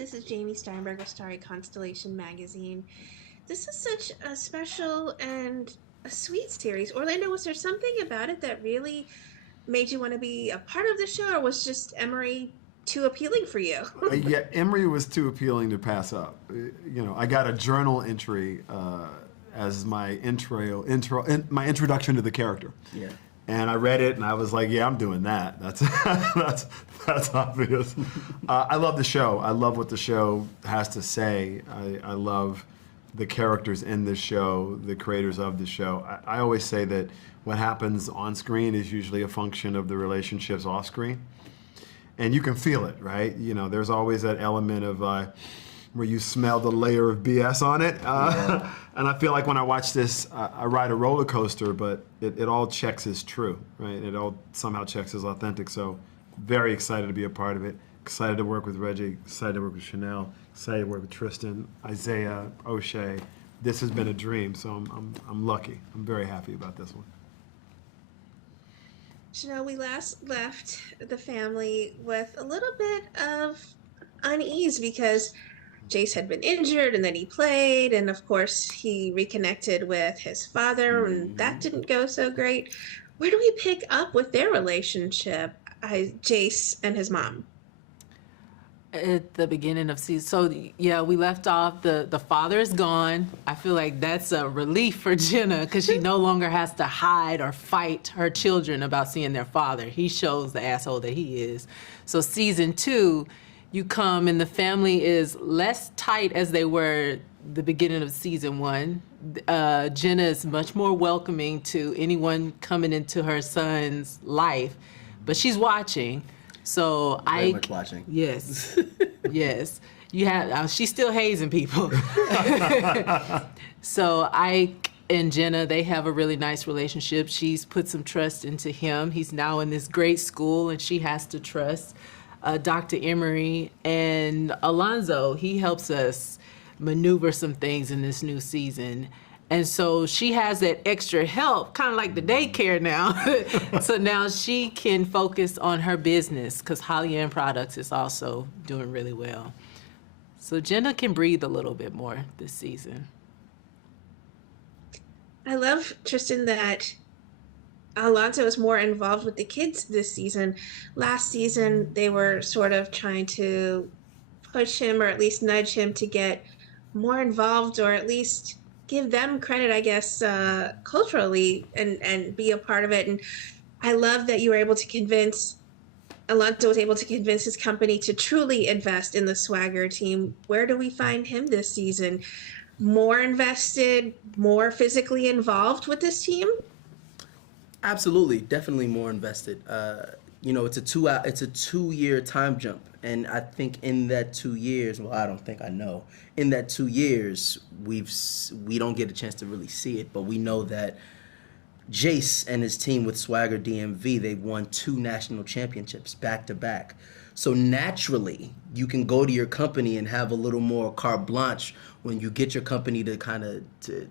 this is Jamie Steinberg with Starry Constellation Magazine. This is such a special and a sweet series. Orlando, was there something about it that really made you want to be a part of the show, or was just Emery too appealing for you? Yeah, Emery was too appealing to pass up. I got a journal entry as my my introduction to the character. Yeah. And I read it, and I was like, "Yeah, I'm doing that." That's that's obvious. I love the show. I love what the show has to say. I love the characters in the show, the creators of the show. I always say that what happens on screen is usually a function of the relationships off screen, and you can feel it, right? There's always that element of where you smell the layer of BS on it. And I feel like when I watch this, I ride a roller coaster, but it all checks as true, right? It all somehow checks as authentic. So very excited to be a part of it. Excited to work with Reggie. Excited to work with Shinelle. Excited to work with Tristan, Isaiah, O'Shea. This has been a dream, so I'm lucky. I'm very happy about this one. Shinelle, we last left the family with a little bit of unease because Jace had been injured and then he played, and of course he reconnected with his father, and that didn't go so great. Where do we pick up with their relationship, Jace and his mom? At the beginning of season. So yeah, we left off, the father is gone. I feel like that's a relief for Jenna because she no longer has to hide or fight her children about seeing their father. He shows the asshole that he is. So season 2, you come and the family is less tight as they were the beginning of season 1. Jenna is much more welcoming to anyone coming into her son's life, but she's watching. So Very much watching. Yes, yes. You have. She's still hazing people. So Ike and Jenna, they have a really nice relationship. She's put some trust into him. He's now in this great school, and she has to trust Dr. Emery. And Alonzo, he helps us maneuver some things in this new season. And so she has that extra help, kind of like the daycare now. So now she can focus on her business because Holly Ann Products is also doing really well. So Jenna can breathe a little bit more this season. I love, Tristan, that Alonso is more involved with the kids this season. Last season, they were sort of trying to push him or at least nudge him to get more involved, or at least give them credit, I guess, culturally and be a part of it. And I love that you were able to convince, Alonso was able to convince his company to truly invest in the Swagger team. Where do we find him this season? More invested, more physically involved with this team? Absolutely, definitely more invested. It's a 2-year time jump, and I think in that 2 years, well, I don't think I know. In that 2 years, we don't get a chance to really see it, but we know that Jace and his team with Swagger DMV, they've won 2 national championships back to back. So naturally, you can go to your company and have a little more carte blanche when you get your company to kind of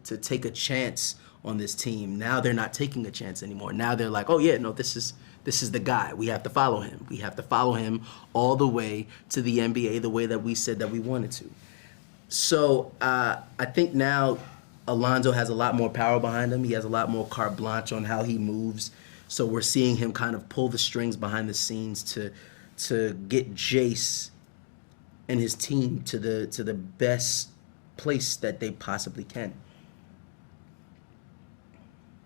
to take a chance on this team. Now they're not taking a chance anymore. Now they're like, oh yeah, no, this is the guy. We have to follow him. We have to follow him all the way to the NBA the way that we said that we wanted to. So I think now Alonzo has a lot more power behind him. He has a lot more carte blanche on how he moves. So we're seeing him kind of pull the strings behind the scenes to get Jace and his team to the best place that they possibly can.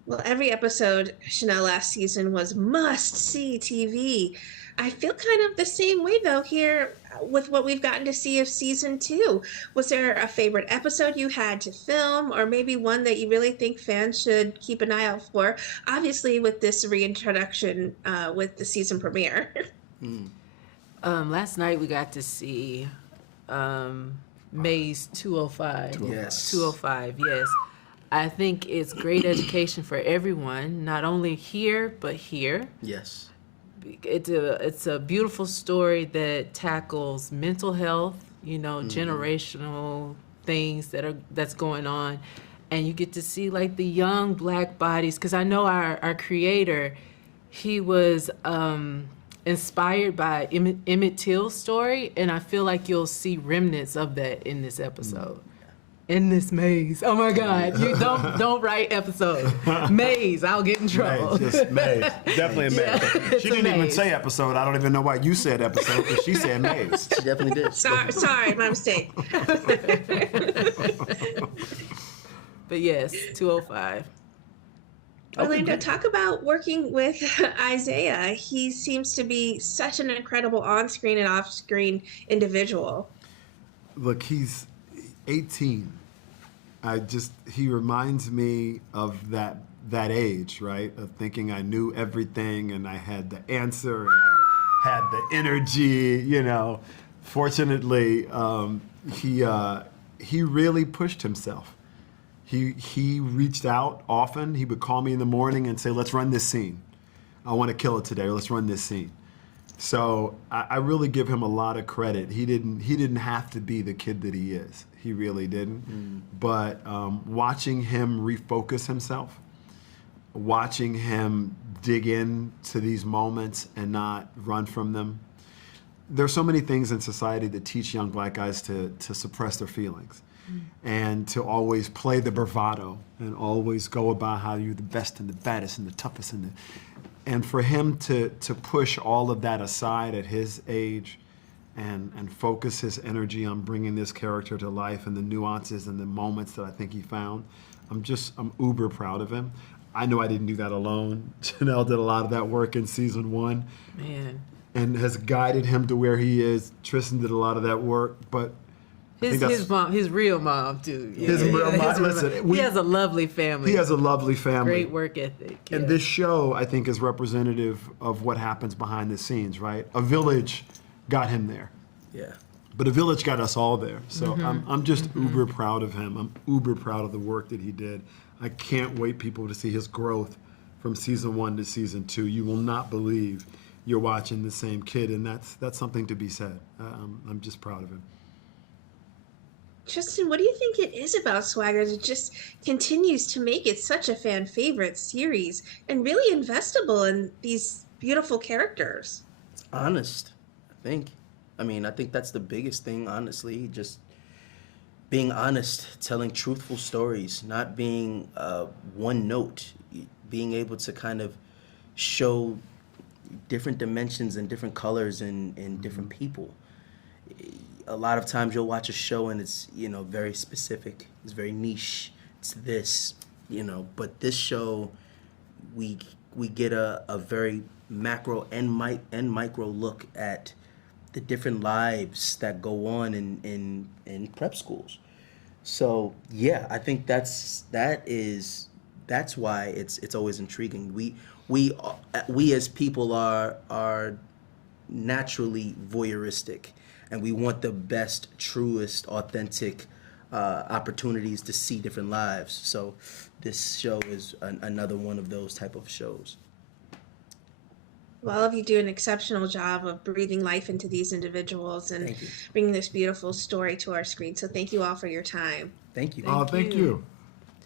Well, every episode, Shinelle, last season was must-see TV. I feel kind of the same way, though, here with what we've gotten to see of season 2. Was there a favorite episode you had to film, or maybe one that you really think fans should keep an eye out for? Obviously, with this reintroduction with the season premiere. Last night we got to see Maze 205. Yes. 205, yes. I think it's great education for everyone, not only here, but here. Yes. It's a beautiful story that tackles mental health, generational things that's going on. And you get to see like the young Black bodies, because I know our creator, he was inspired by Emmett Till's story, and I feel like you'll see remnants of that in this episode. In this maze. Oh my God! You don't write episode maze. I'll get in trouble. Maze, just maze. Definitely a maze. Yeah, She didn't even maze. say episode. I don't even know why you said episode, because she said maze. She definitely did. Sorry, my mistake. But yes, 205. Orlando, talk about working with Isaiah. He seems to be such an incredible on-screen and off-screen individual. Look, he's 18. He reminds me of that age, right? Of thinking I knew everything and I had the answer and I had the energy, Fortunately, he really pushed himself. He reached out often. He would call me in the morning and say, "Let's run this scene. I want to kill it today. Let's run this scene." So I really give him a lot of credit. He didn't have to be the kid that he is. He really didn't. But watching him refocus himself, watching him dig into these moments and not run from them. There's so many things in society that teach young black guys to suppress their feelings and to always play the bravado and always go about how you're the best and the baddest and the toughest and for him to push all of that aside at his age and focus his energy on bringing this character to life and the nuances and the moments that I think he found, I'm uber proud of him. I know I didn't do that alone. Shinelle did a lot of that work in season 1. Man. And has guided him to where he is. Tristan did a lot of that work, but His mom, his real mom too. Yeah. His real mom. Listen, he has a lovely family. He has a lovely family. Great work ethic. Yeah. And this show, I think, is representative of what happens behind the scenes, right? A village got him there. Yeah. But a village got us all there. So I'm just uber proud of him. I'm uber proud of the work that he did. I can't wait people to see his growth from season 1 to season 2. You will not believe you're watching the same kid, and that's something to be said. I'm just proud of him. Tristan, what do you think it is about Swagger that just continues to make it such a fan favorite series and really investable in these beautiful characters? It's honest, I think. I think that's the biggest thing, honestly. Just being honest, telling truthful stories, not being one note, being able to kind of show different dimensions and different colors in different people. A lot of times you'll watch a show and it's, very specific. It's very niche. It's this, but this show, we get a very macro and micro look at the different lives that go on in prep schools. So yeah, I think that's why it's always intriguing. We as people are naturally voyeuristic, and we want the best, truest, authentic opportunities to see different lives. So this show is another one of those type of shows. Well, all of you do an exceptional job of breathing life into these individuals and Thank you. bringing this beautiful story to our screen. So thank you all for your time. Thank you. Thank you.